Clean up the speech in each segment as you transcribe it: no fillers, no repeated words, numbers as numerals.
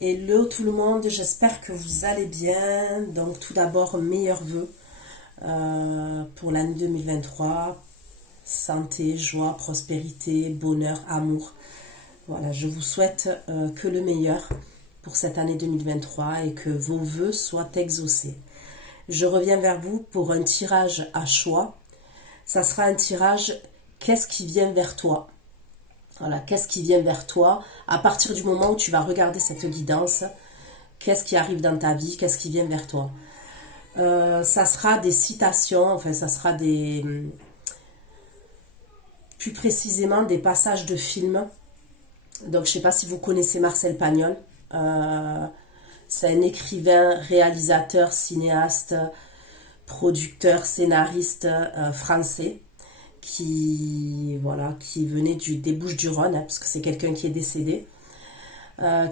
Hello tout le monde, j'espère que vous allez bien. Donc tout d'abord, meilleurs vœux pour l'année 2023. Santé, joie, prospérité, bonheur, amour. Voilà, je vous souhaite que le meilleur pour cette année 2023 et que vos vœux soient exaucés. Je reviens vers vous pour un tirage à choix. Ça sera un tirage qu'est-ce qui vient vers toi. Voilà, qu'est-ce qui vient vers toi à partir du moment où tu vas regarder cette guidance, qu'est-ce qui arrive dans ta vie, qu'est-ce qui vient vers toi. Ça sera des citations, enfin ça sera plus précisément des passages de films. Donc je ne sais pas si vous connaissez Marcel Pagnol. C'est un écrivain, réalisateur, cinéaste, producteur, scénariste français qui venait des Bouches-du-Rhône, parce que c'est quelqu'un qui est décédé,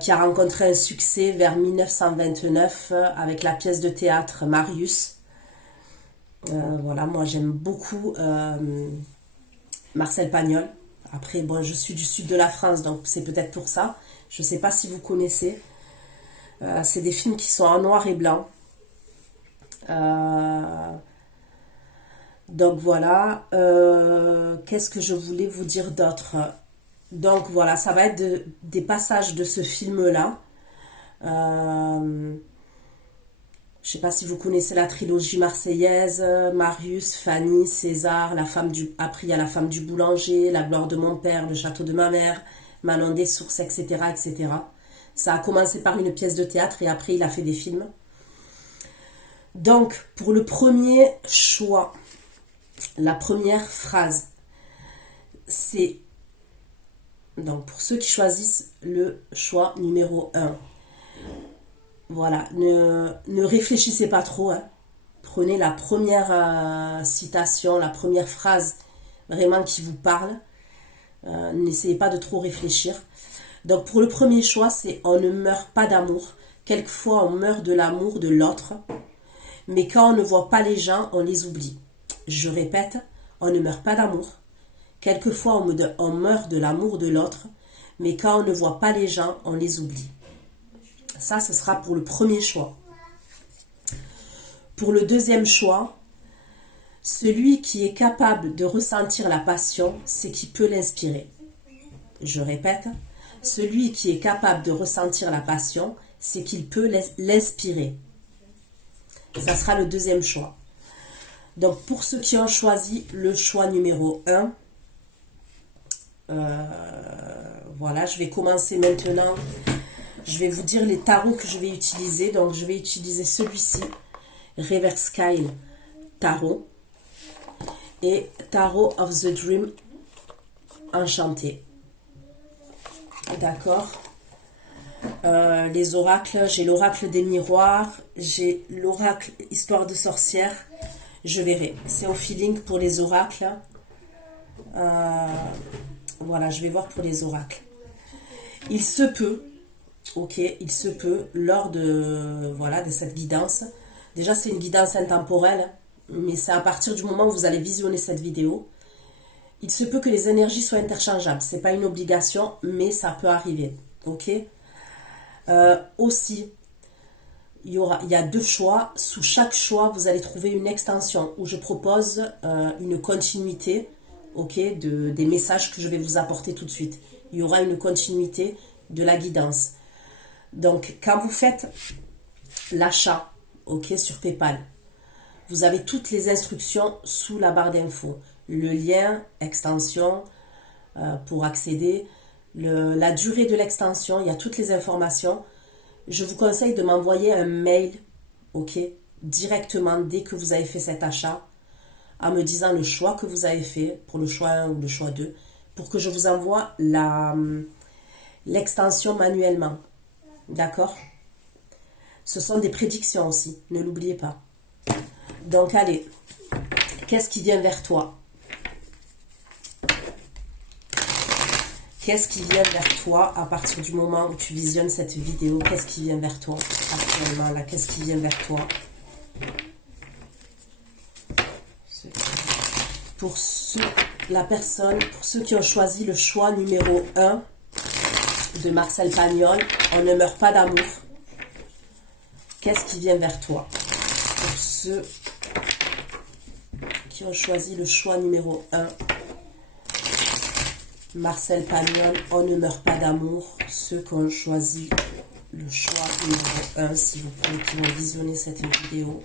qui a rencontré un succès vers 1929 avec la pièce de théâtre Marius. Voilà, moi j'aime beaucoup Marcel Pagnol. Après, bon, je suis du sud de la France, donc c'est peut-être pour ça. Je ne sais pas si vous connaissez. C'est des films qui sont en noir et blanc. Donc voilà, qu'est-ce que je voulais vous dire d'autre? Donc voilà, ça va être des passages de ce film-là. Je ne sais pas si vous connaissez la trilogie marseillaise, Marius, Fanny, César, après il y a la femme du boulanger, la gloire de mon père, le château de ma mère, Manon des sources, etc., etc. Ça a commencé par une pièce de théâtre et après il a fait des films. Donc pour le premier choix, la première phrase, c'est, donc pour ceux qui choisissent le choix numéro 1, voilà, ne réfléchissez pas trop, hein. Prenez la première citation, la première phrase vraiment qui vous parle, n'essayez pas de trop réfléchir. Donc pour le premier choix, c'est on ne meurt pas d'amour, quelquefois on meurt de l'amour de l'autre, mais quand on ne voit pas les gens, on les oublie. Je répète, on ne meurt pas d'amour. Quelquefois, on meurt de l'amour de l'autre, mais quand on ne voit pas les gens, on les oublie. Ça, ce sera pour le premier choix. Pour le deuxième choix, celui qui est capable de ressentir la passion, c'est qui peut l'inspirer. Je répète, celui qui est capable de ressentir la passion, c'est qu'il peut l'inspirer. Ça sera le deuxième choix. Donc pour ceux qui ont choisi le choix numéro 1, voilà, je vais commencer maintenant. Je vais vous dire les tarots que je vais utiliser. Donc je vais utiliser celui-ci, Reverse Kyle Tarot, et Tarot of the Dream Enchanté. D'accord. Les oracles, j'ai l'oracle des miroirs, j'ai l'oracle histoire de sorcière. Je verrai, c'est au feeling pour les oracles. Voilà, je vais voir pour les oracles. Il se peut, ok, il se peut, lors de cette guidance, déjà c'est une guidance intemporelle, mais c'est à partir du moment où vous allez visionner cette vidéo, il se peut que les énergies soient interchangeables. C'est pas une obligation, mais ça peut arriver, ok. Aussi, il y a deux choix. Sous chaque choix, vous allez trouver une extension où je propose une continuité, ok, des messages que je vais vous apporter tout de suite. Il y aura une continuité de la guidance. Donc, quand vous faites l'achat, ok, sur PayPal, vous avez toutes les instructions sous la barre d'infos. Le lien, extension pour accéder, la durée de l'extension, il y a toutes les informations. Je vous conseille de m'envoyer un mail, ok, directement dès que vous avez fait cet achat, en me disant le choix que vous avez fait, pour le choix 1 ou le choix 2, pour que je vous envoie l'extension manuellement. D'accord? Ce sont des prédictions aussi, ne l'oubliez pas. Donc allez, qu'est-ce qui vient vers toi? Qu'est-ce qui vient vers toi à partir du moment où tu visionnes cette vidéo? Qu'est-ce qui vient vers toi actuellement là? Qu'est-ce qui vient vers toi? Pour ceux qui ont choisi le choix numéro 1, de Marcel Pagnol, On ne meurt pas d'amour. Qu'est-ce qui vient vers toi? Pour ceux qui ont choisi le choix numéro 1, Marcel Pagnol, On ne meurt pas d'amour. Ceux qui ont choisi le choix numéro 1, s'il vous plaît, qui vont visionner cette vidéo.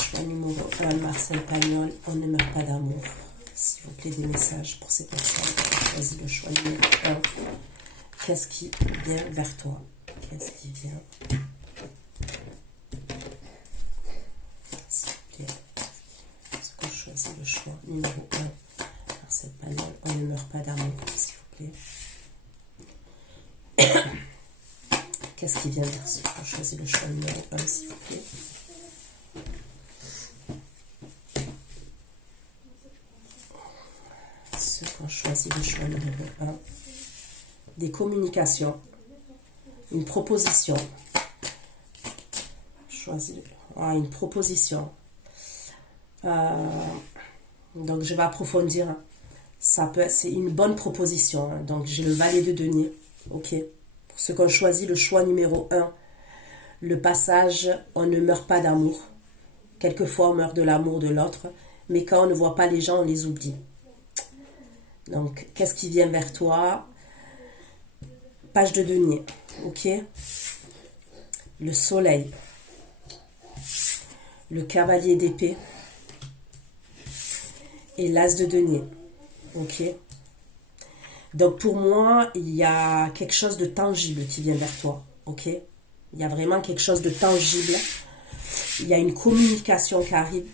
Choix numéro 1, Marcel Pagnol, On ne meurt pas d'amour. S'il vous plaît, des messages pour ces personnes qui ont choisi le choix numéro 1. Qu'est-ce qui vient vers toi? Qu'est-ce qui vient? S'il vous plaît, ceux qui ont choisi le choix numéro 1, Marcel Pagnol, On ne meurt pas d'amour, s'il vous plaît. Qu'est-ce qui vient vers ceux qui ont choisi le choix numéro 1, s'il vous plaît? Ceux qui ont choisi le choix numéro 1. Des communications. Une proposition. Choisir. Une proposition. Donc je vais approfondir. C'est une bonne proposition. Donc j'ai le valet de denier. Ok. Pour ceux qui ont choisi le choix numéro 1, le passage On ne meurt pas d'amour. Quelquefois on meurt de l'amour de l'autre, mais quand on ne voit pas les gens, on les oublie. Donc qu'est-ce qui vient vers toi? Page de denier. Ok. Le soleil. Le cavalier d'épée. Et l'as de denier. Ok. Donc pour moi, il y a quelque chose de tangible qui vient vers toi. Ok. Il y a vraiment quelque chose de tangible. Il y a une communication qui arrive.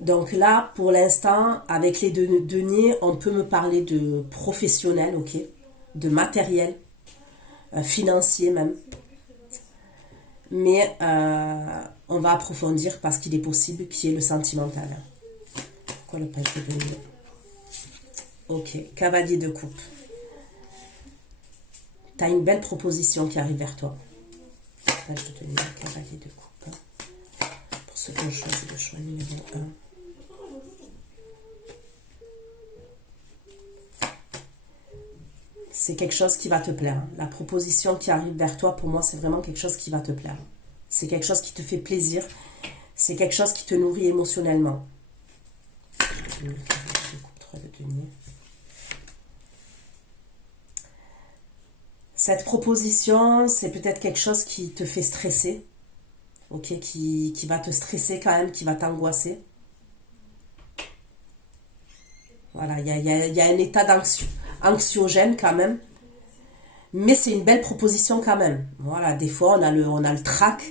Donc là, pour l'instant, avec les deniers, on peut me parler de professionnel, ok, de matériel, financier même. Mais on va approfondir parce qu'il est possible qu'il y ait le sentimental. Pourquoi le page de denier? Ok, cavalier de coupe. Tu as une belle proposition qui arrive vers toi. Page de denier, cavalier de coupe. Pour ceux qui ont choisi le choix numéro 1. C'est quelque chose qui va te plaire. La proposition qui arrive vers toi, pour moi, c'est vraiment quelque chose qui va te plaire. C'est quelque chose qui te fait plaisir. C'est quelque chose qui te nourrit émotionnellement. Cette proposition, c'est peut-être quelque chose qui te fait stresser. Ok, qui va te stresser quand même, qui va t'angoisser. Voilà, il y a un état anxiogène quand même. Mais c'est une belle proposition quand même. Voilà, des fois, on a le trac.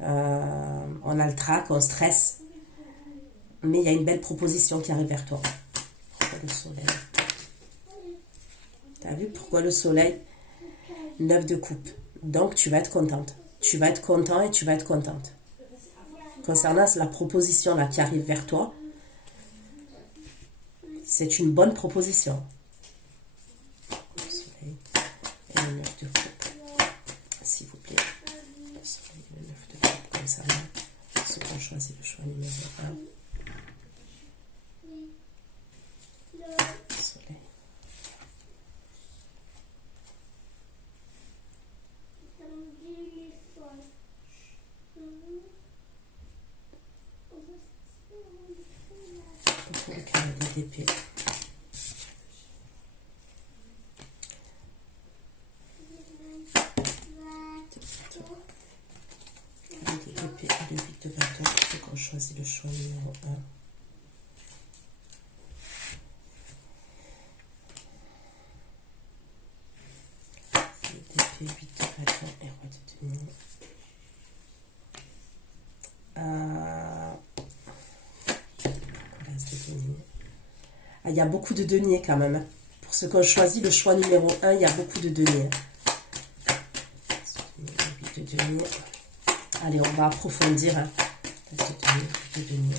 On a le trac, on stresse. Mais il y a une belle proposition qui arrive vers toi. Pourquoi le soleil? T'as vu pourquoi le soleil? 9 de coupe. Donc, tu vas être contente. Tu vas être content et tu vas être contente. Concernant la proposition là qui arrive vers toi, c'est une bonne proposition. Le soleil et le 9 de coupe. S'il vous plaît. Le soleil et le 9 de coupe concernant ceux qui ont choisi le choix numéro 1. Soleil. Le cavalier d'épée. Cavalier d'épée et le 8 de bâton, ceux qui ont choisi le choix numéro 1. D'épée, 8 de bâton et roi de denier. Il y a beaucoup de deniers quand même. Pour ceux qui ont choisi le choix numéro 1, il y a beaucoup de deniers. 8 de denier. Allez, on va approfondir. 8 de denier.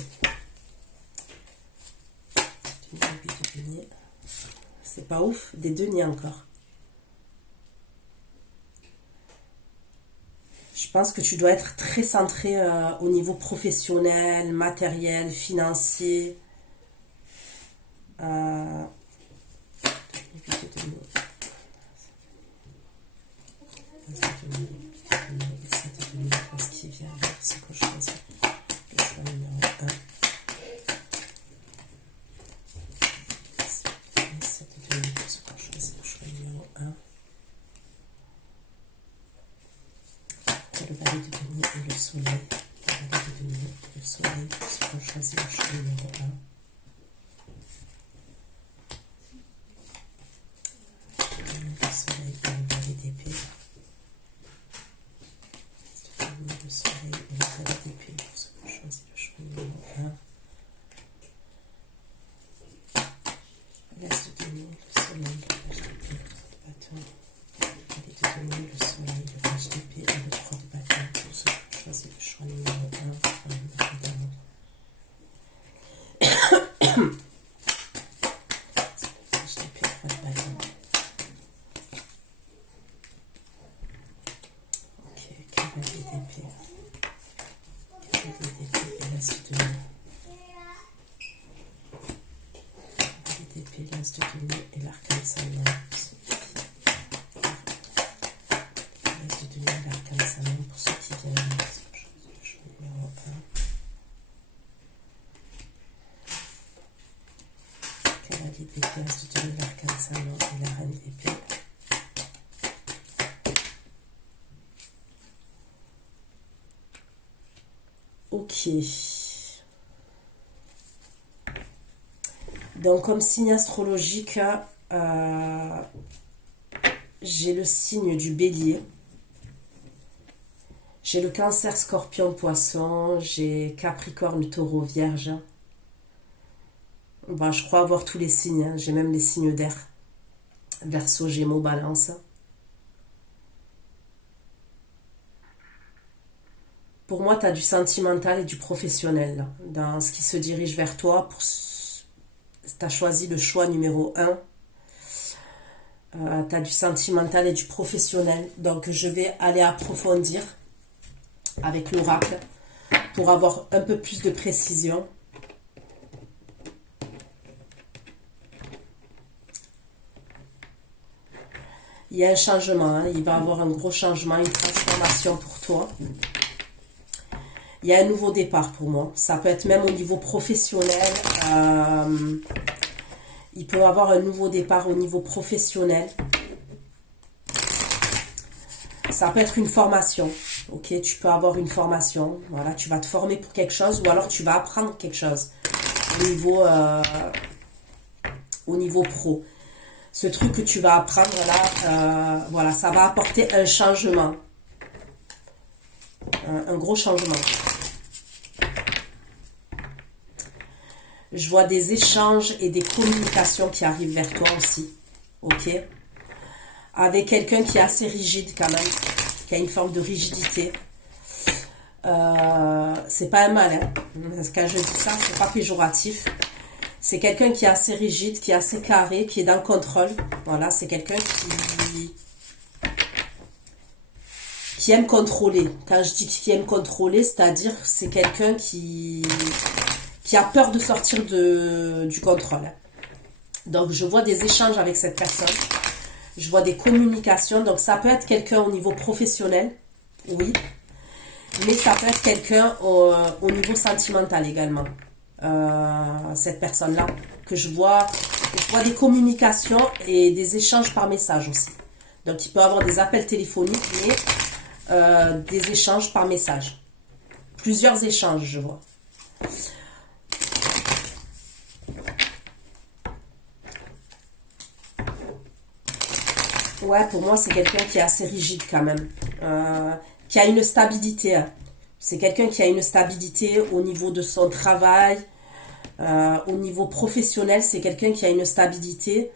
C'est pas ouf, des deniers encore. Je pense que tu dois être très centré au niveau professionnel, matériel, financier. Évite de donner. Essaie de donner la place qui vient vers ce que je choisis. Le choix numéro 1. Essaie de donner pour ce que je choisis. Le choix numéro 1. Le valet de denier et le soleil. Le valet de denier et le soleil. Pour ce qu'on choisit. Le choix numéro 1. Le soleil et le valet d'épée. Le soleil et le valet d'épée. Pour ce qu'on choisit. Le choix numéro 1. L'as de denier, le soleil, le page d'épée, le bâton. Le valet de denier, le soleil, le page d'épée et le 3 de bâton. Pour ce qu'on choisit. Le choix numéro 1. Évidemment. Page d'épée, 3 de bâton. Cavalier d'épée. Cavalier d'épée et l'as de denier. Cavalier d'épée, l'as de denier et l'arcane sanglant. L'as de denier et l'arcane sanglant pour ceux qui viennent. Le choix numéro 1. Cavalier d'épée, l'as de denier, l'arcane sanglant et la reine d'épée. Ok. Donc, comme signe astrologique, j'ai le signe du bélier. J'ai le cancer, scorpion, poisson. J'ai capricorne, taureau, vierge. Bon, je crois avoir tous les signes. Hein. J'ai même les signes d'air. Verseau, gémeaux, balance. Pour moi, tu as du sentimental et du professionnel là, dans ce qui se dirige vers toi. Tu as choisi le choix numéro 1. Tu as du sentimental et du professionnel. Donc, je vais aller approfondir avec l'oracle pour avoir un peu plus de précision. Il y a un changement. Hein. Il va y avoir un gros changement, une transformation pour toi. Il y a un nouveau départ pour moi. Ça peut être même au niveau professionnel. Il peut y avoir un nouveau départ au niveau professionnel. Ça peut être une formation. Ok, tu peux avoir une formation. Voilà, tu vas te former pour quelque chose ou alors tu vas apprendre quelque chose au niveau pro. Ce truc que tu vas apprendre là, voilà, ça va apporter un changement. Un gros changement. Je vois des échanges et des communications qui arrivent vers toi aussi. Ok. Avec quelqu'un qui est assez rigide quand même. Qui a une forme de rigidité. C'est pas un mal. Hein. Parce que quand je dis ça, c'est pas péjoratif. C'est quelqu'un qui est assez rigide, qui est assez carré, qui est dans le contrôle. Voilà, c'est quelqu'un qui aime contrôler. Quand je dis qui aime contrôler, c'est-à-dire c'est quelqu'un qui a peur de sortir du contrôle. Donc, je vois des échanges avec cette personne. Je vois des communications. Donc, ça peut être quelqu'un au niveau professionnel, oui. Mais ça peut être quelqu'un au niveau sentimental également. Cette personne-là, que je vois des communications et des échanges par message aussi. Donc, il peut y avoir des appels téléphoniques, mais des échanges par message. Plusieurs échanges, je vois. Ouais, pour moi, c'est quelqu'un qui est assez rigide quand même. Qui a une stabilité. Hein. C'est quelqu'un qui a une stabilité au niveau de son travail. Au niveau professionnel, c'est quelqu'un qui a une stabilité.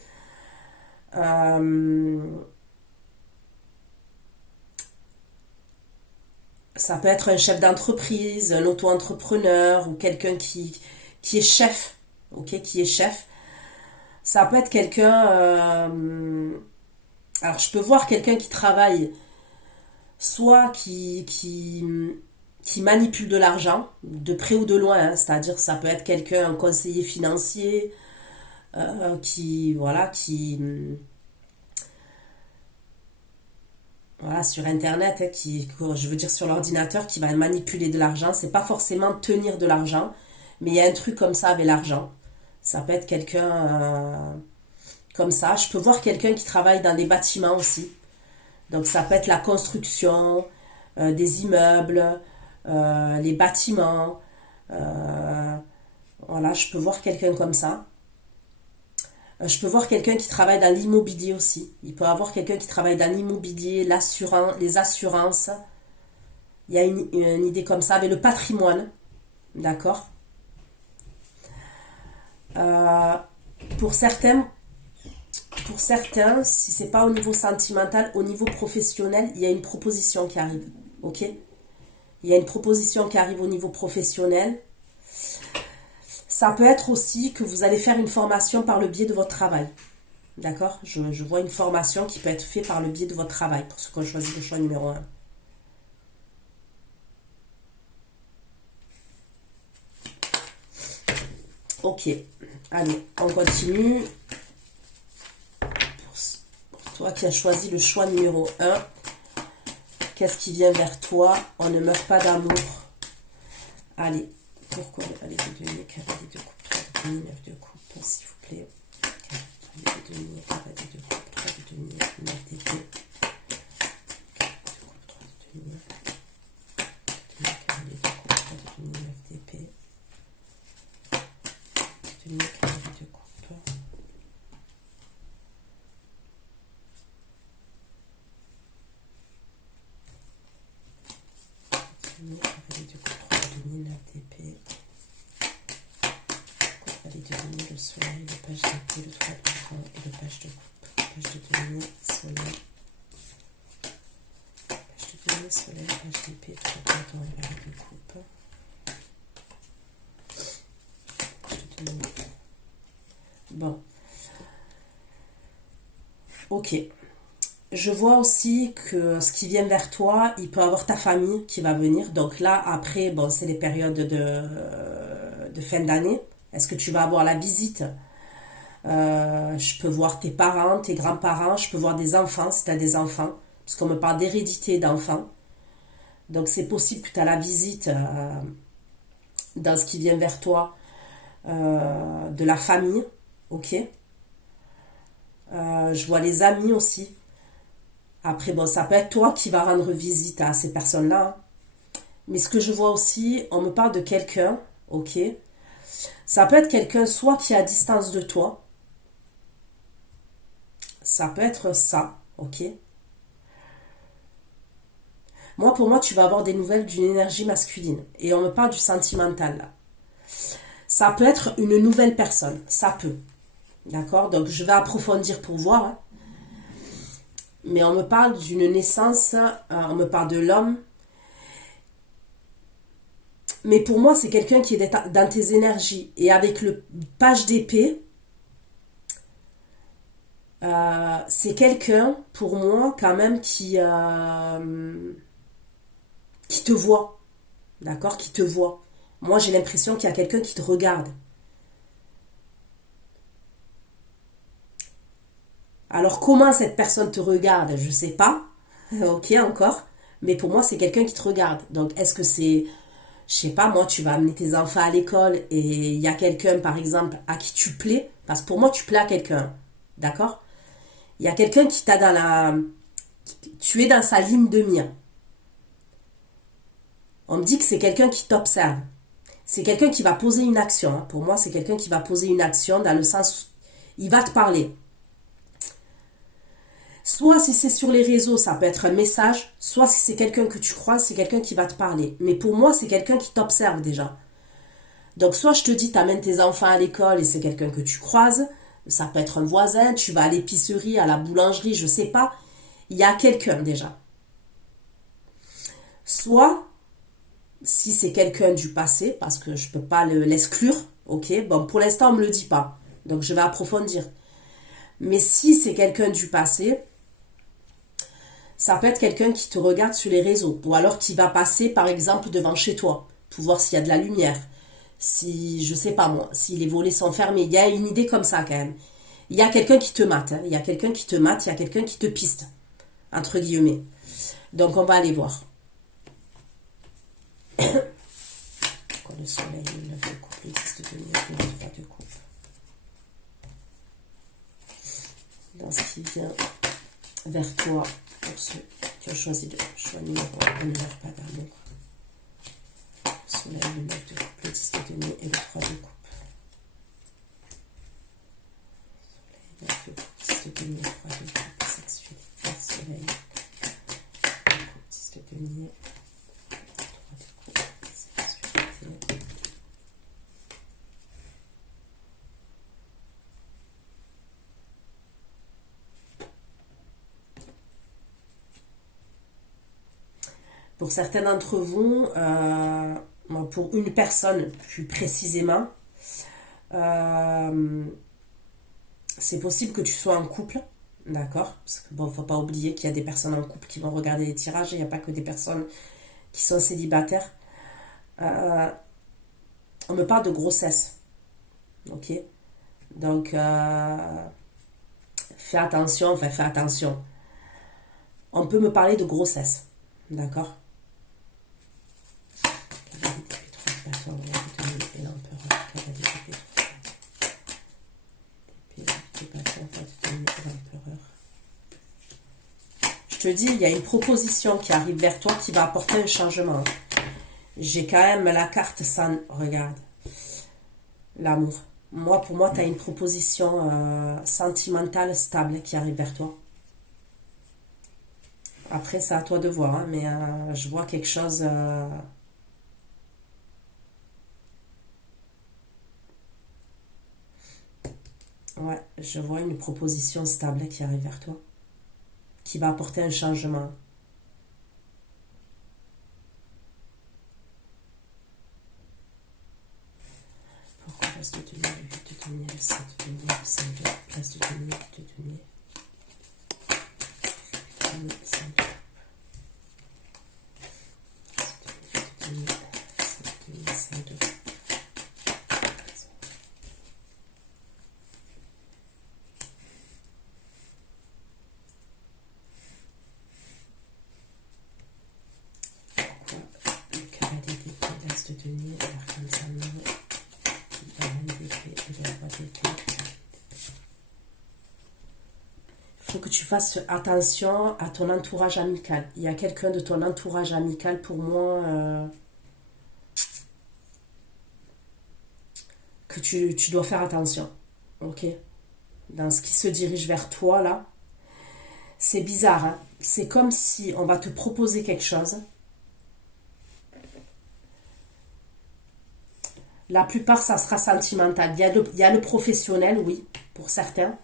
Ça peut être un chef d'entreprise, un auto-entrepreneur ou quelqu'un qui est chef. Ok, qui est chef. Ça peut être quelqu'un... alors, je peux voir quelqu'un qui travaille, soit qui manipule de l'argent, de près ou de loin, hein, c'est-à-dire ça peut être quelqu'un, un conseiller financier, voilà, sur Internet, hein, je veux dire sur l'ordinateur, qui va manipuler de l'argent. C'est pas forcément tenir de l'argent, mais il y a un truc comme ça avec l'argent. Ça peut être quelqu'un comme ça. Je peux voir quelqu'un qui travaille dans des bâtiments aussi. Donc ça peut être la construction, des immeubles, les bâtiments. Voilà, je peux voir quelqu'un comme ça. Je peux voir quelqu'un qui travaille dans l'immobilier aussi. Il peut y avoir quelqu'un qui travaille dans l'immobilier, les assurances. Il y a une idée comme ça, avec le patrimoine. D'accord. Euh, pour certains, si c'est pas au niveau sentimental, au niveau professionnel, il y a une proposition qui arrive. Ok. Il y a une proposition qui arrive au niveau professionnel. Ça peut être aussi que vous allez faire une formation par le biais de votre travail. D'accord. Je vois une formation qui peut être faite par le biais de votre travail, pour ceux qui ont choisi le choix numéro 1. Ok. Allez, on continue. Pour toi qui as choisi le choix numéro 1, qu'est-ce qui vient vers toi? On ne meurt pas d'amour. Allez, pourquoi? Allez, de denier, cavalier de coupe, 3 de denier, 9 de coupe, s'il vous plaît. Cavalier de denier, cavalier de coupe, 3 de denier, 9 d'épée. Cavalier de coupe, 3 de denier, 9 d'épée. Denier, cavalier de coupe. Denier, cavalier de coupe, 3 de denier, 9 d'épée. Cavalier de denier, le soleil, le page d'épée, le 3 de bâton et le page de coupe. Page de denier, soleil. Page de denier, soleil, page d'épée, 3 de bâton et page de coupe. Page de denier. Bon. Ok. Je vois aussi que ce qui vient vers toi, il peut avoir ta famille qui va venir. Donc là, après, bon, c'est les périodes de fin d'année. Est-ce que tu vas avoir la visite? Je peux voir tes parents, tes grands-parents. Je peux voir des enfants, si tu as des enfants. Parce qu'on me parle d'hérédité d'enfants. Donc c'est possible que tu as la visite dans ce qui vient vers toi de la famille. Ok. Je vois les amis aussi. Après, bon, ça peut être toi qui vas rendre visite à ces personnes-là. Mais ce que je vois aussi, on me parle de quelqu'un, ok? Ça peut être quelqu'un soit qui est à distance de toi. Ça peut être ça, ok? Moi, pour moi, tu vas avoir des nouvelles d'une énergie masculine. Et on me parle du sentimental, là. Ça peut être une nouvelle personne. Ça peut. D'accord? Donc, je vais approfondir pour voir, hein. Mais on me parle d'une naissance, on me parle de l'homme. Mais pour moi, c'est quelqu'un qui est dans tes énergies. Et avec le page d'épée, c'est quelqu'un, pour moi, quand même, qui te voit. D'accord? Qui te voit. Moi, j'ai l'impression qu'il y a quelqu'un qui te regarde. Alors, comment cette personne te regarde? Je sais pas. Ok, encore. Mais pour moi, c'est quelqu'un qui te regarde. Donc, est-ce que c'est... Je sais pas, moi, tu vas amener tes enfants à l'école et il y a quelqu'un, par exemple, à qui tu plais. Parce que pour moi, tu plais à quelqu'un. D'accord? Il y a quelqu'un qui t'a dans la... Tu es dans sa ligne de mire. On me dit que c'est quelqu'un qui t'observe. C'est quelqu'un qui va poser une action, hein. Pour moi, c'est quelqu'un qui va poser une action dans le sens... Il va te parler. Soit si c'est sur les réseaux, ça peut être un message. Soit si c'est quelqu'un que tu croises, c'est quelqu'un qui va te parler. Mais pour moi, c'est quelqu'un qui t'observe déjà. Donc soit je te dis, t'amènes tes enfants à l'école et c'est quelqu'un que tu croises. Ça peut être un voisin, tu vas à l'épicerie, à la boulangerie, je sais pas. Il y a quelqu'un déjà. Soit, si c'est quelqu'un du passé, parce que je peux pas l'exclure, ok, bon, pour l'instant, on me le dit pas. Donc je vais approfondir. Mais si c'est quelqu'un du passé, ça peut être quelqu'un qui te regarde sur les réseaux. Ou alors qui va passer, par exemple, devant chez toi, pour voir s'il y a de la lumière. Si, je sais pas moi, si les volets sont fermés, il y a une idée comme ça quand même. Il y a quelqu'un qui te mate, hein. Il y a quelqu'un qui te mate, il y a quelqu'un qui te piste, entre guillemets. Donc on va aller voir. Quand le soleil, le 9 de coupe, le 10 de denier, le 3 de coupe. Dans ce qui vient vers toi, pour ceux qui ont choisi le choix numéro 1, ne meurt pas d'amour. Le soleil, le 9 de coupe, le 10 de denier et le 3 de coupe. Le 9 de coupe, 10 de denier, 3 de coupe, sexualité, soleil, 10 de denier, 3 de coupe, sexualité. Pour certains d'entre vous, pour une personne plus précisément, c'est possible que tu sois en couple, d'accord? Parce que bon, faut pas oublier qu'il y a des personnes en couple qui vont regarder les tirages, il n'y a pas que des personnes qui sont célibataires. On me parle de grossesse, ok? Donc, fais attention, enfin fais attention. On peut me parler de grossesse, d'accord? Je te dis, il y a une proposition qui arrive vers toi qui va apporter un changement. J'ai quand même la carte sans... Regarde. L'amour. Moi, pour moi, tu as une proposition sentimentale stable qui arrive vers toi. Après, c'est à toi de voir, hein, mais je vois quelque chose... Ouais, je vois une proposition stable qui arrive vers toi, qui va apporter un changement. Pourquoi place de denier, le 8 de denier, le 7 de denier, le 5 de place de denier, 8 de denier, 5 de denier, 7 de denier, 5 de denier. Il faut que tu fasses attention à ton entourage amical. Il y a quelqu'un de ton entourage amical, pour moi, que tu dois faire attention. Ok? Dans ce qui se dirige vers toi, là, c'est bizarre, hein? C'est comme si on va te proposer quelque chose. La plupart, ça sera sentimental. Il y a le professionnel, oui, pour certains.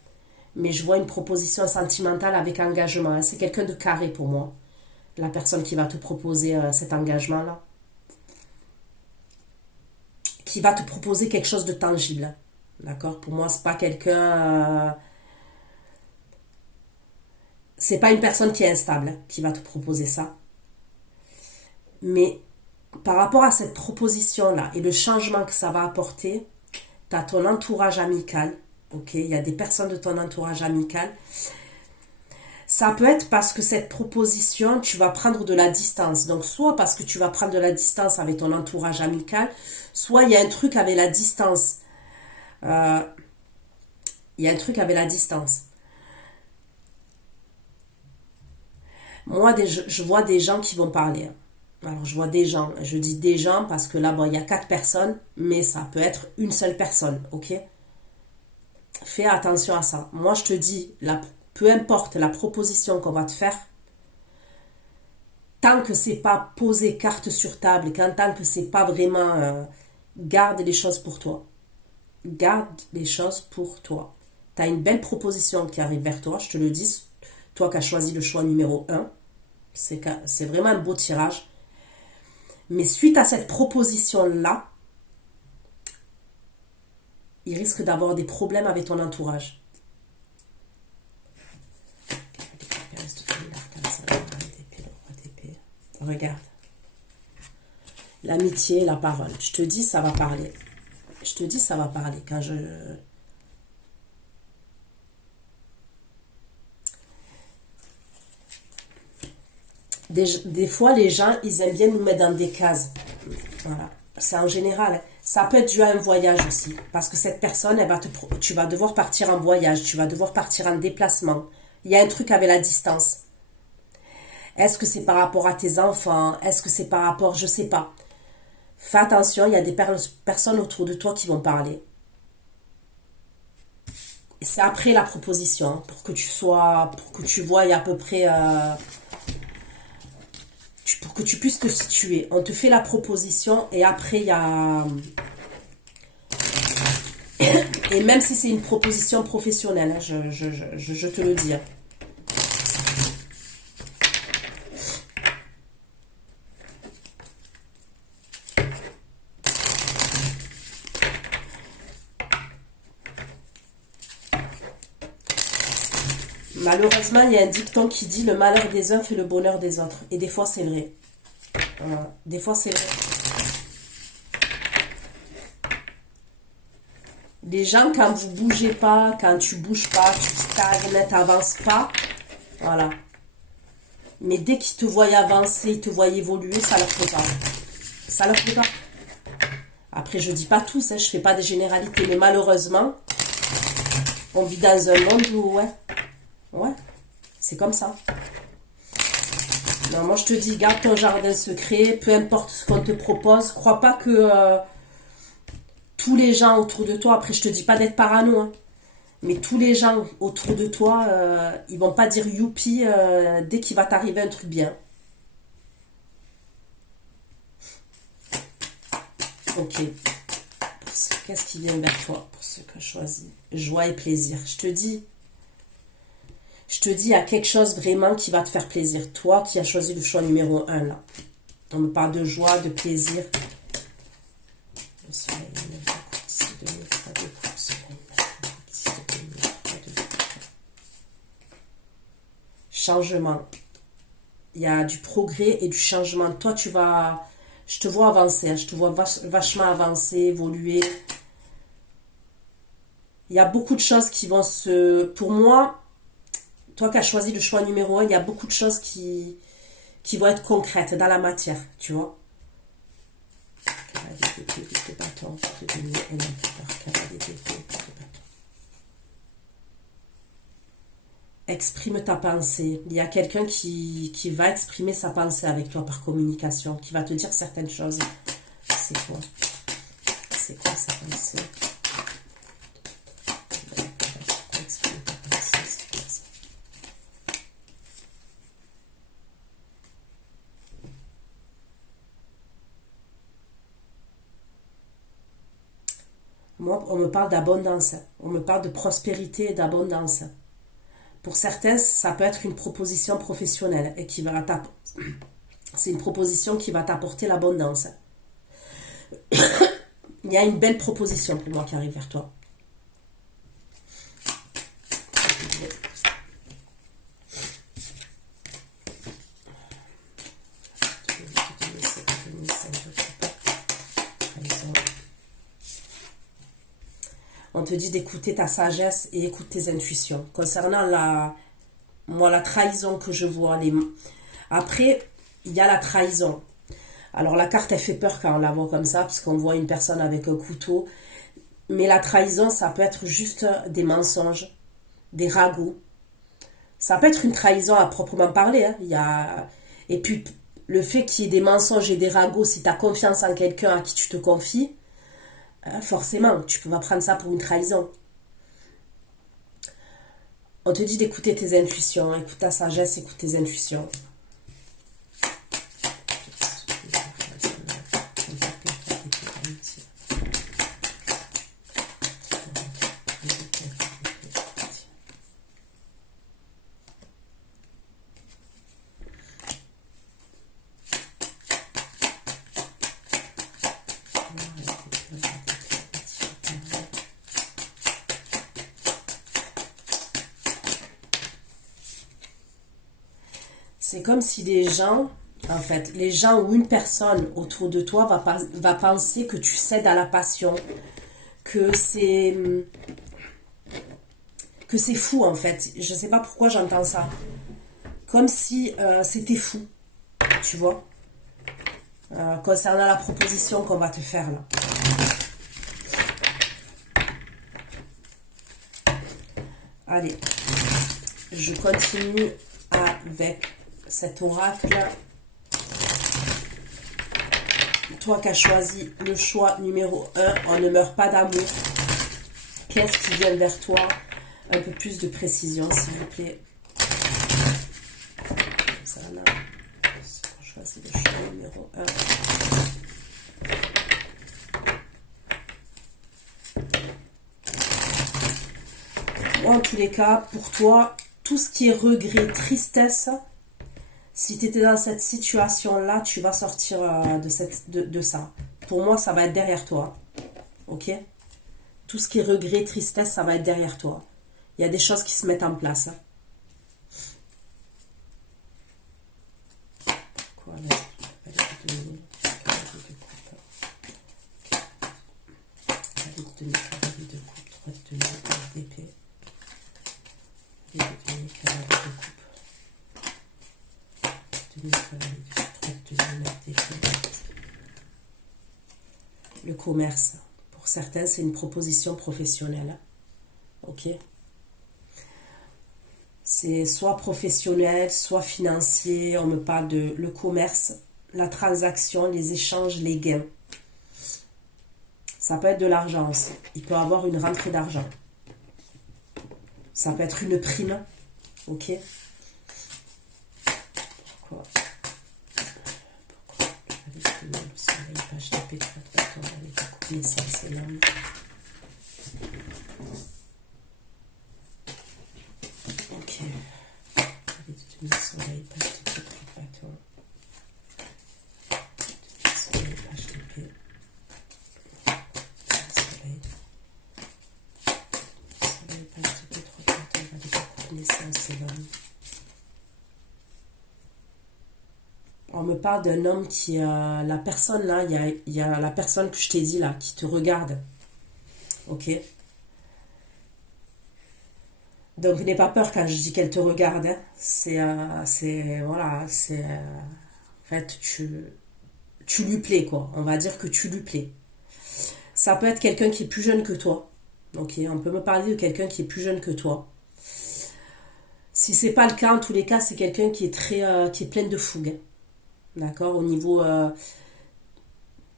Mais je vois une proposition sentimentale avec engagement. C'est quelqu'un de carré pour moi. La personne qui va te proposer cet engagement-là. Qui va te proposer quelque chose de tangible. D'accord? Pour moi, c'est pas quelqu'un... c'est pas une personne qui est instable qui va te proposer ça. Mais par rapport à cette proposition-là et le changement que ça va apporter, tu as ton entourage amical. Ok, il y a des personnes de ton entourage amical. Ça peut être parce que cette proposition, tu vas prendre de la distance. Donc, soit parce que tu vas prendre de la distance avec ton entourage amical, soit il y a un truc avec la distance. Il y a un truc avec la distance. Moi, je vois des gens qui vont parler. Alors, je vois des gens. Je dis des gens parce que là, bon, il y a 4 personnes, mais ça peut être une seule personne, ok? Fais attention à ça. Moi, je te dis, peu importe la proposition qu'on va te faire, tant que c'est pas posé carte sur table, tant que c'est pas vraiment... garde les choses pour toi. Garde les choses pour toi. Tu as une belle proposition qui arrive vers toi, je te le dis. Toi qui as choisi le choix numéro 1, c'est vraiment un beau tirage. Mais suite à cette proposition-là, il risque d'avoir des problèmes avec ton entourage. Regarde. L'amitié, la parole. Je te dis, ça va parler. Je te dis, ça va parler. Quand je... Des fois, les gens, ils aiment bien nous mettre dans des cases. Voilà. C'est en général. Ça peut être dû à un voyage aussi. Parce que cette personne, tu vas devoir partir en voyage. Tu vas devoir partir en déplacement. Il y a un truc avec la distance. Est-ce que c'est par rapport à tes enfants? Est-ce que c'est par rapport... Je sais pas. Fais attention, il y a des personnes autour de toi qui vont parler. Et c'est après la proposition. Pour que tu sois... Pour que tu voies à peu près... pour que tu puisses te situer. On te fait la proposition et après il y a... Et même si c'est une proposition professionnelle, hein, je te le dis. Malheureusement, il y a un dicton qui dit le malheur des uns fait le bonheur des autres. Et des fois, c'est vrai. Voilà. Des fois, c'est vrai. Les gens, quand vous bougez pas, quand tu bouges pas, tu stagnes, t'avances pas, voilà. Mais dès qu'ils te voient avancer, ils te voient évoluer, ça leur plaît pas. Ça leur plaît pas. Après, je dis pas tous, hein, je fais pas des généralités, mais malheureusement, on vit dans un monde où, ouais, c'est comme ça. Non, moi je te dis, garde ton jardin secret, peu importe ce qu'on te propose, crois pas que tous les gens autour de toi, après je te dis pas d'être parano, hein, mais tous les gens autour de toi, ils vont pas dire youpi dès qu'il va t'arriver un truc bien. Ok. Qu'est-ce qui vient vers toi pour ceux que je choisis? Joie et plaisir. Je te dis, il y a quelque chose vraiment qui va te faire plaisir. Toi qui as choisi le choix numéro 1 là. On me parle de joie, de plaisir. Le soleil, changement. Il y a du progrès et du changement. Toi, je te vois avancer. Je te vois vachement avancer, évoluer. Il y a beaucoup de choses qui vont se... Pour moi, toi qui as choisi le choix numéro 1, il y a beaucoup de choses qui vont être concrètes dans la matière, tu vois. Exprime ta pensée. Il y a quelqu'un qui va exprimer sa pensée avec toi par communication, qui va te dire certaines choses. C'est quoi? C'est quoi sa pensée? Moi, on me parle d'abondance. On me parle de prospérité et d'abondance. Pour certains, ça peut être une proposition professionnelle et qui va c'est une proposition qui va t'apporter l'abondance. Il y a une belle proposition pour moi qui arrive vers toi. On te dit d'écouter ta sagesse et écouter tes intuitions. Concernant la trahison que je vois, après, il y a la trahison. Alors la carte, elle fait peur quand on la voit comme ça, parce qu'on voit une personne avec un couteau. Mais la trahison, ça peut être juste des mensonges, des ragots. Ça peut être une trahison à proprement parler. Hein. Et puis, le fait qu'il y ait des mensonges et des ragots, si tu as confiance en quelqu'un à qui tu te confies, forcément, tu vas prendre ça pour une trahison. On te dit d'écouter tes intuitions, écoute ta sagesse, écoute tes intuitions. C'est comme si les gens ou une personne autour de toi va penser que tu cèdes à la passion, que c'est fou en fait. Je sais pas pourquoi j'entends ça. Comme si c'était fou, tu vois. Concernant la proposition qu'on va te faire là. Allez, je continue avec cet oracle. Toi qui as choisi le choix numéro 1, on ne meurt pas d'amour. Qu'est-ce qui vient vers toi? Un peu plus de précision, s'il vous plaît. Ça là. On choisit le choix numéro 1. En tous les cas, pour toi, tout ce qui est regret, tristesse, si tu étais dans cette situation-là, tu vas sortir de ça. Pour moi, ça va être derrière toi. Ok? Tout ce qui est regret, tristesse, ça va être derrière toi. Il y a des choses qui se mettent en place. Quoi, là? Le commerce, pour certains, c'est une proposition professionnelle. Ok? C'est soit professionnel, soit financier. On me parle de le commerce, la transaction, les échanges, les gains. Ça peut être de l'argent aussi. Il peut y avoir une rentrée d'argent. Ça peut être une prime. Ok? Pourquoi le soleil, page de c'est l'homme. Ok. Le soleil, page de soleil, page de paix. Soleil, page de naissance, c'est l'homme. On me parle d'un homme qui a la personne là, il y a la personne que je t'ai dit là, qui te regarde. Ok? Donc n'aie pas peur quand je dis qu'elle te regarde. Hein. Voilà, en fait, tu lui plais quoi. On va dire que tu lui plais. Ça peut être quelqu'un qui est plus jeune que toi. Ok? On peut me parler de quelqu'un qui est plus jeune que toi. Si c'est pas le cas, en tous les cas, c'est quelqu'un qui est plein de fougue. D'accord? Au niveau...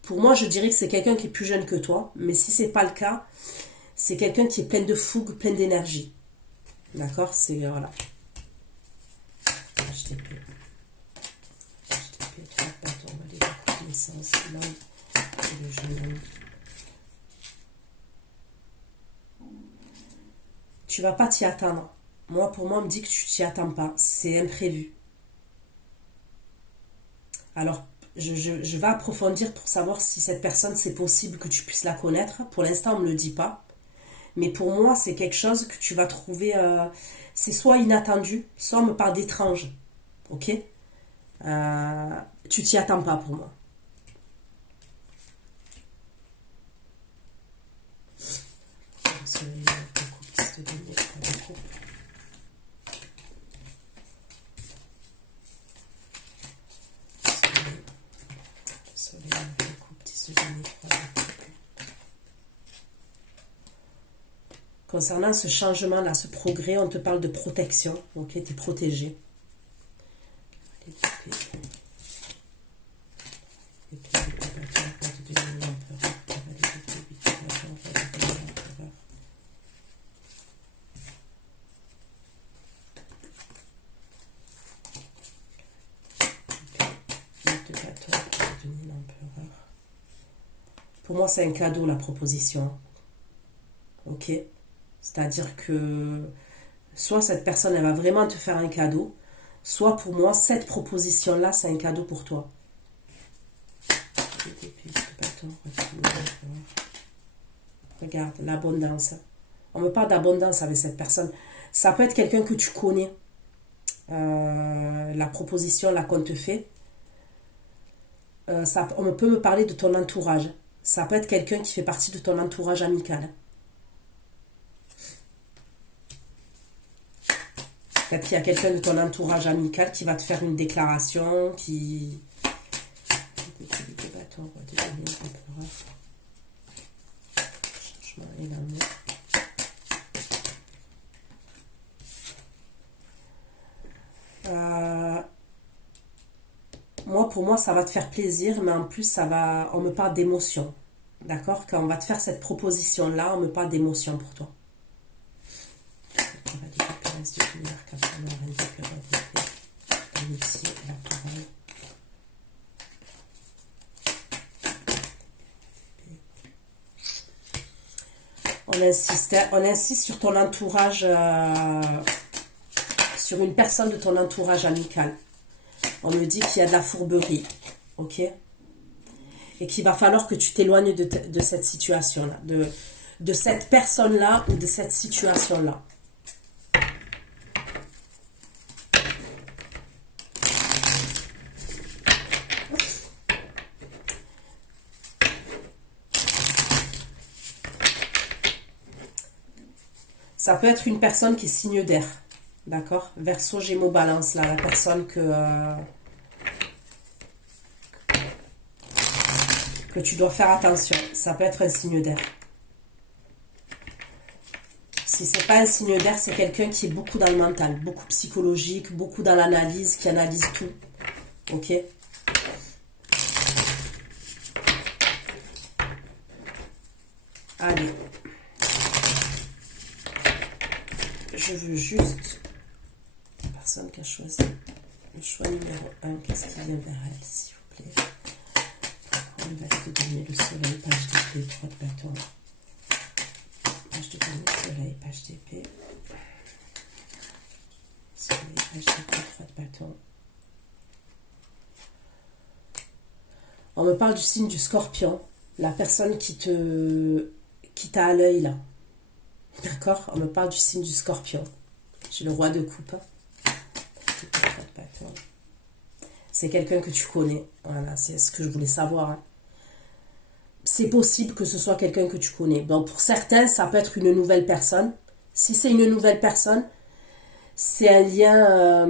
pour moi, je dirais que c'est quelqu'un qui est plus jeune que toi. Mais si c'est pas le cas, c'est quelqu'un qui est plein de fougue, plein d'énergie. D'accord? C'est... Voilà. HTP. HTP, 3 bâtons, on va aller voir connaissance, l'homme et le jeune homme. Tu vas pas t'y attendre. Moi, pour moi, on me dit que tu t'y attends pas. C'est imprévu. Alors, je vais approfondir pour savoir si cette personne, c'est possible que tu puisses la connaître. Pour l'instant, on ne me le dit pas. Mais pour moi, c'est quelque chose que tu vas trouver... c'est soit inattendu, soit on me parle d'étrange. Ok? Tu t'y attends pas pour moi. Concernant ce changement-là, ce progrès, on te parle de protection. Ok, tu es protégé. Pour moi, c'est un cadeau, la proposition. Ok? C'est-à-dire que soit cette personne, elle va vraiment te faire un cadeau, soit pour moi, cette proposition-là, c'est un cadeau pour toi. Regarde, l'abondance. On me parle d'abondance avec cette personne. Ça peut être quelqu'un que tu connais. La proposition là qu'on te fait. On peut me parler de ton entourage. Ça peut être quelqu'un qui fait partie de ton entourage amical. Peut-être qu'il y a quelqu'un de ton entourage amical qui va te faire une déclaration, qui... Moi, pour moi, ça va te faire plaisir, mais en plus, on me parle d'émotion. D'accord? Quand on va te faire cette proposition-là, on me parle d'émotion pour toi. On insiste sur ton entourage, sur une personne de ton entourage amical. On me dit qu'il y a de la fourberie, ok? Et qu'il va falloir que tu t'éloignes de cette situation-là, de cette personne-là ou de cette situation-là. Ça peut être une personne qui est signe d'air, d'accord? Verseau, Gémeaux, Balance, là, la personne que tu dois faire attention. Ça peut être un signe d'air. Si c'est pas un signe d'air, c'est quelqu'un qui est beaucoup dans le mental, beaucoup psychologique, beaucoup dans l'analyse, qui analyse tout. Ok? Allez. Je veux juste la personne qui a choisi le choix numéro 1. Qu'est-ce qui vient vers elle, s'il vous plaît? On va te donner le soleil, page d'épée, 3 de bâton. Page de donner soleil, page d'épée. Soleil, page d'épée, 3 de bâton. On me parle du signe du Scorpion. La personne qui t'a à l'œil là. D'accord? On me parle du signe du Scorpion. J'ai le roi de coupe. C'est quelqu'un que tu connais. Voilà, c'est ce que je voulais savoir. Hein. C'est possible que ce soit quelqu'un que tu connais. Bon, pour certains, ça peut être une nouvelle personne. Si c'est une nouvelle personne, c'est un lien...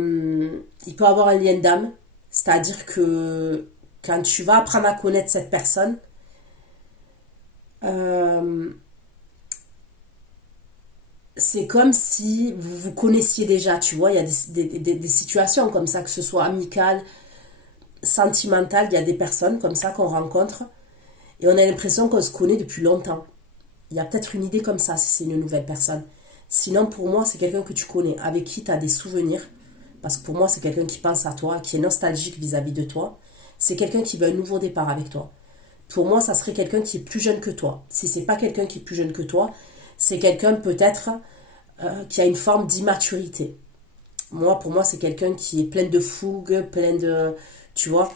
il peut avoir un lien d'âme. C'est-à-dire que quand tu vas apprendre à connaître cette personne, c'est comme si vous vous connaissiez déjà, tu vois. Il y a des situations comme ça, que ce soit amicales, sentimentales. Il y a des personnes comme ça qu'on rencontre et on a l'impression qu'on se connaît depuis longtemps. Il y a peut-être une idée comme ça si c'est une nouvelle personne. Sinon, pour moi, c'est quelqu'un que tu connais, avec qui tu as des souvenirs. Parce que pour moi, c'est quelqu'un qui pense à toi, qui est nostalgique vis-à-vis de toi. C'est quelqu'un qui veut un nouveau départ avec toi. Pour moi, ça serait quelqu'un qui est plus jeune que toi. Si c'est pas quelqu'un qui est plus jeune que toi, c'est quelqu'un peut-être qui a une forme d'immaturité. Moi, pour moi, c'est quelqu'un qui est plein de fougue, plein de... Tu vois?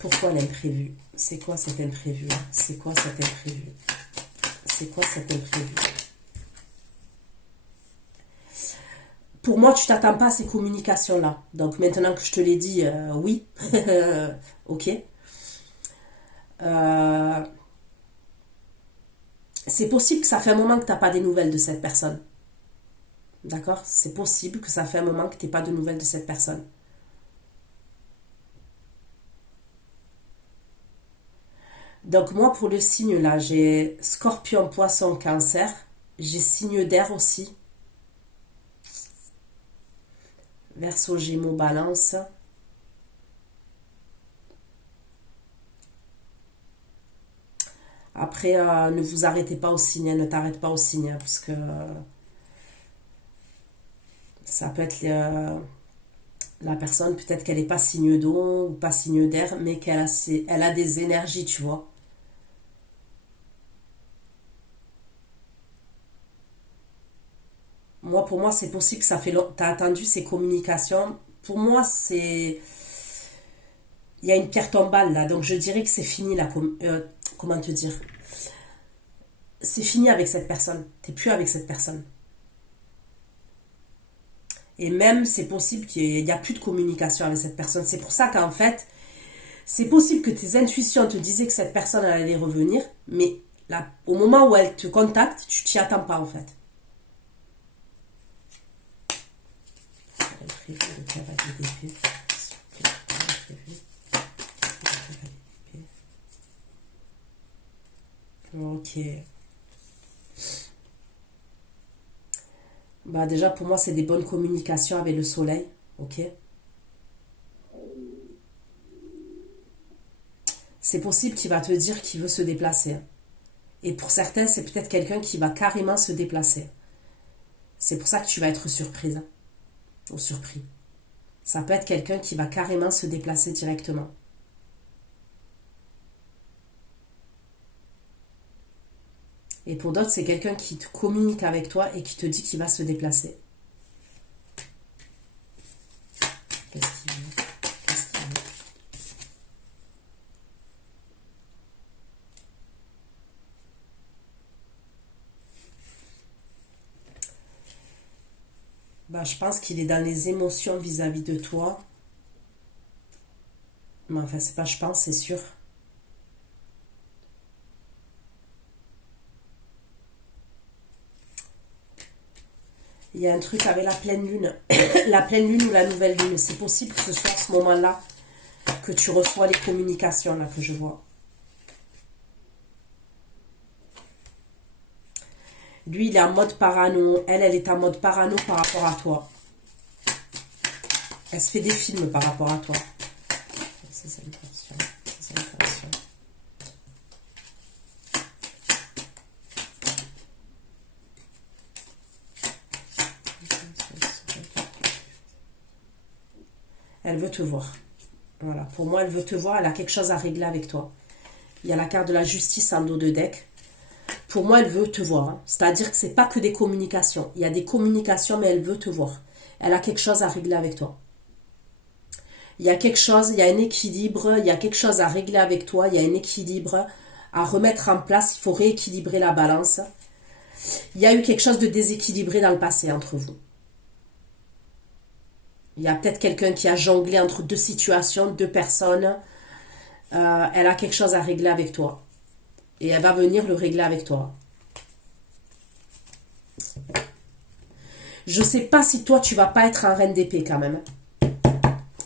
Pourquoi l'imprévu? C'est quoi cet imprévu? C'est quoi cet imprévu? C'est quoi cet imprévu? Pour moi, tu t'attends pas à ces communications-là. Donc maintenant que je te l'ai dit, oui. Ok. C'est possible que ça fait un moment que tu n'as pas des nouvelles de cette personne. D'accord? C'est possible que ça fait un moment que tu n'aies pas de nouvelles de cette personne. Donc moi, pour le signe là, j'ai Scorpion, Poisson, Cancer. J'ai signe d'air aussi. Verseau, Gémeaux, Balance. Après, ne vous arrêtez pas au signe, ne t'arrête pas au signe, parce que ça peut être la personne, peut-être qu'elle n'est pas signe d'eau ou pas signe d'air, mais elle a des énergies, tu vois. Moi, pour moi, c'est possible que ça fait longtemps. Tu as attendu ces communications. Pour moi, c'est... Il y a une pierre tombale là, donc je dirais que c'est fini là. Comment te dire? C'est fini avec cette personne. T'es plus avec cette personne. Et même, c'est possible qu'il n'y a plus de communication avec cette personne. C'est pour ça qu'en fait, C'est possible que tes intuitions te disaient que cette personne elle allait revenir, mais là, au moment où elle te contacte, tu t'y attends pas en fait. Ok. Bah déjà pour moi c'est des bonnes communications avec le soleil. Ok. C'est possible qu'il va te dire qu'il veut se déplacer. Et pour certains, c'est peut-être quelqu'un qui va carrément se déplacer. C'est pour ça que tu vas être surprise ou surpris. Ça peut être quelqu'un qui va carrément se déplacer directement. Et pour d'autres, c'est quelqu'un qui te communique avec toi et qui te dit qu'il va se déplacer. Qu'est-ce qu'il veut? Qu'est-ce qu'il veut? Bah, je pense qu'il est dans les émotions vis-à-vis de toi. Mais enfin, c'est pas je pense, c'est sûr. Il y a un truc avec la pleine lune. La pleine lune ou la nouvelle lune. C'est possible que ce soit à ce moment-là que tu reçois les communications là que je vois. Lui, il est en mode parano. Elle est en mode parano par rapport à toi. Elle se fait des films par rapport à toi. C'est ça l'intention. C'est ça l'intention. Elle veut te voir. Voilà. Pour moi, elle veut te voir. Elle a quelque chose à régler avec toi. Il y a la carte de la justice en dos de deck. Pour moi, elle veut te voir. Hein. C'est-à-dire que c'est pas que des communications. Il y a des communications, mais elle veut te voir. Elle a quelque chose à régler avec toi. Il y a quelque chose, il y a un équilibre, il y a quelque chose à régler avec toi, il y a un équilibre à remettre en place. Il faut rééquilibrer la balance. Il y a eu quelque chose de déséquilibré dans le passé entre vous. Il y a peut-être quelqu'un qui a jonglé entre deux situations, deux personnes. Elle a quelque chose à régler avec toi. Et elle va venir le régler avec toi. Je sais pas si toi tu vas pas être un reine d'épée quand même.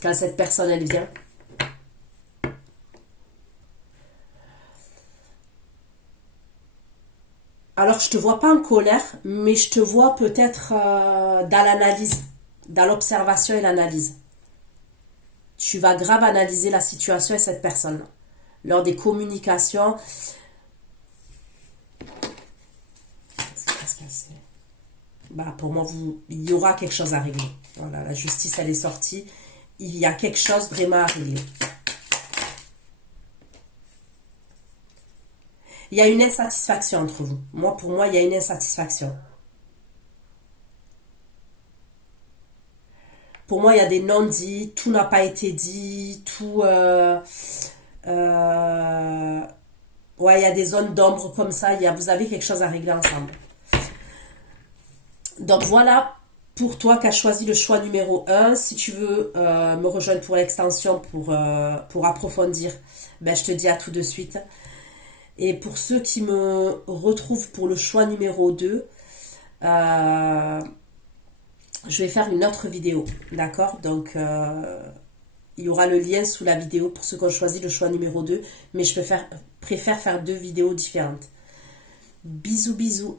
Quand cette personne elle vient. Alors je te vois pas en colère, mais je te vois peut-être dans l'analyse, dans l'observation et l'analyse. Tu vas grave analyser la situation et cette personne. Lors des communications. Bah, pour moi, il y aura quelque chose à régler. Voilà, la justice, elle est sortie. Il y a quelque chose vraiment à régler. Il y a une insatisfaction entre vous. Moi, pour moi, il y a une insatisfaction. Pour moi, il y a des non-dits, tout n'a pas été dit, tout... ouais, il y a des zones d'ombre comme ça, vous avez quelque chose à régler ensemble. Donc voilà, pour toi qui as choisi le choix numéro 1, si tu veux me rejoindre pour l'extension, pour approfondir, ben, je te dis à tout de suite. Et pour ceux qui me retrouvent pour le choix numéro 2, je vais faire une autre vidéo, d'accord? Donc, il y aura le lien sous la vidéo pour ceux qui ont choisi le choix numéro 2, mais préfère faire deux vidéos différentes. Bisous, bisous.